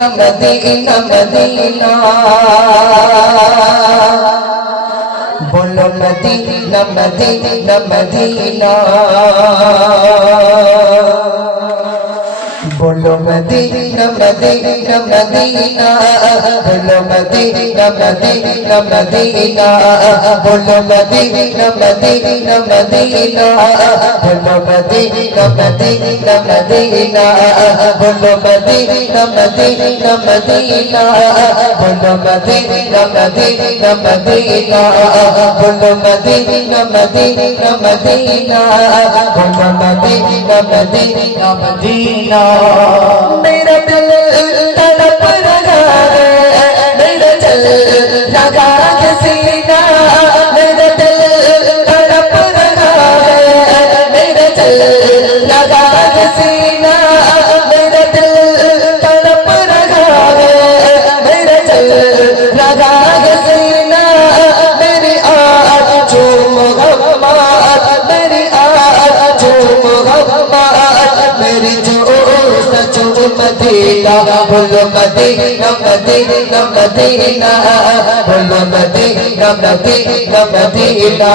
Medina Medina बोलो Medina Medina Medina बोलो Medina Medina Medina बोलो मदीना मदीना मदीना बोलो मदीना मदीना मदीना बोलो मदीना मदीना मदीना बोलो मदीना मदीना मदीना बोलो मदीना मदीना मदीना बोलो मदीना मदीना मदीना बोलो मदीना मदीना मदीना मेरा दिल तड़प रहा है मेरा दिल लगा के सीना मेरा दिल तड़प रहा है मेरा दिल लगा के सीना मेरा दिल तड़प रहा है मेरा दिल लगा के सीना मेरी आँखों मोहब्बत मेरी आँखों मोहब्बत मेरी मदीना बोलो मदीना मदीना मदीना बोलो मदीना मदीना मदीना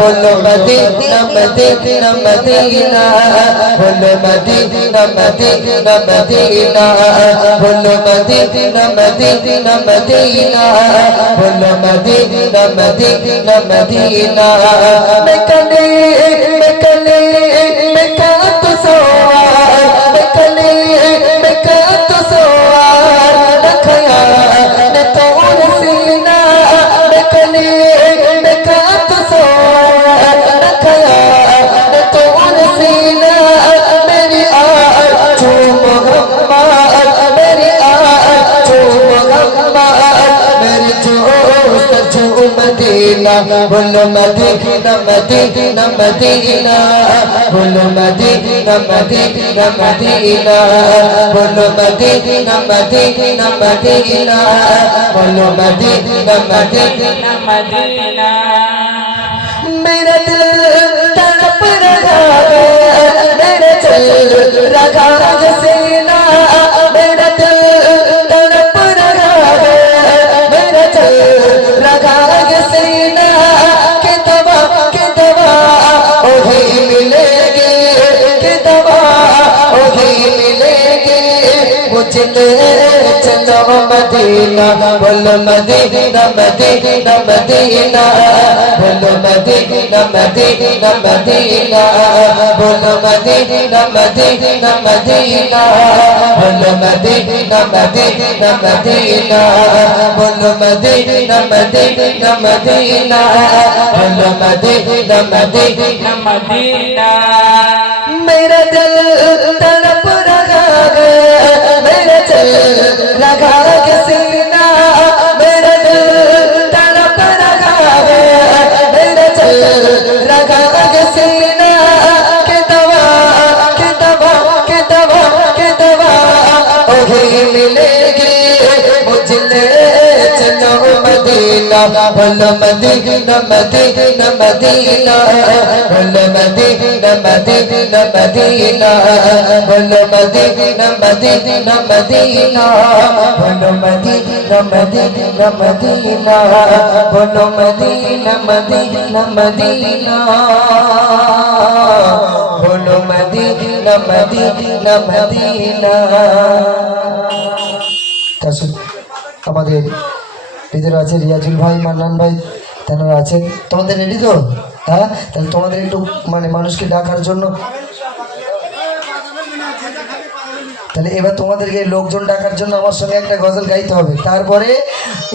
बोलो मदीना मदीना मदीना बोलो मदीना मदीना मदीना बोलो मदीना मदीना मदीना बोलो मदीना मदीना मदीना मैं कली मैं का तो सवार मैं कली मैं का तो सवार रखया मैं तो सीना मैं कली मैं का तो सवार रखया मैं तो सीना मेरी आँखों मोहब्बत मेरी आँखों मोहब्बत मेरी जो मदीना बोलो मदीना मदीना मदीना बोलो मदीना मदीना मदीना बोलो मदीना मदीना मदीना बोलो मदीना मदीना मदीना मेरा दिल तड़प रहा है मेरा दिल लगा के सीना मेरा दिल तड़प रहा है मेरा दिल लगा के सीना के दवा ओही मिलेगी के दवा ओही मिलेगी मुझे चलो मदीना बोलो मदीना मदीना मदीना बोलो मदीना मदीना मदीना बोलो मदीना मदीना मदीना बोलो मदीना मदीना मदीना बोलो मदीना मदीना मदीना बोलो मदीना मदीना मदीना मेरा दिल तड़प रहा है मेरा दिल लगा के सीना मेरा दिल तड़प रहा है मेरा दिल लगा के सीना के दवा ओही मिलेगी मुझे चलो मदीना बोलो मदीना मदीना मदीना बोलो मदीना मदीना मदीना बोलो मदीना मदीना मदीना बोलो मदीना मदीना मदीना बोलो मदीना मदीना मदीना बोलो मदीना मदीना मदीना আমাদের ভিতরে আছে রিয়াজুল ভাই মান্নান ভাই তেনারা আছেন তোমাদের রেডি তো হ্যাঁ তাহলে তোমাদের একটু মানে মানুষকে ডাকার জন্য তাহলে এবার তোমাদেরকে লোকজন ডাকার জন্য আমার সঙ্গে একটা গজল গাইতে হবে তারপরে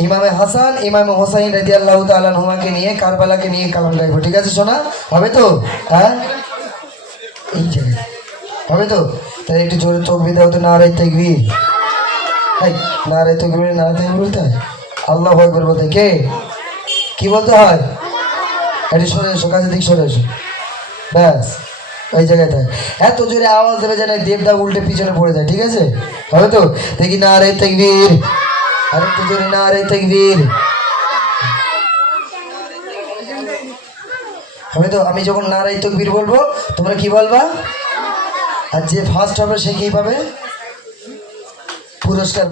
ইমামে হাসান ইমামে হোসাইন রাদিয়াল্লাহু তাআলা আনহুমাকে নিয়ে কারবালাকে নিয়ে কালাম গাইবো ঠিক আছে শোনা হবে তো হ্যাঁ এই জায়গায় হবে তো তাহলে একটু জোরে তাকবীর দাও তো নারে তাকবীর নারে তাকবীর নারে তাকবীর বলতে হয় আল্লাহু আকবার বলতে কে কি বলতে হয় একটু সরে এসো কাছে দিক সরে এসো ব্যাস ওই জায়গায় থাকে এত জোরে আওয়াজ দেবে যেন দেবদা উল্টে পিছনে পড়ে যায় ঠিক আছে হবে তো দেখি নারে তাকবীর আরেকটু জোরে নারে তাকবীর হবে তো আমি যখন নারে তাকবীর বলবো তোমরা কি বলবা আর যে ফার্স্ট হবে সে কি পাবে পুরস্কার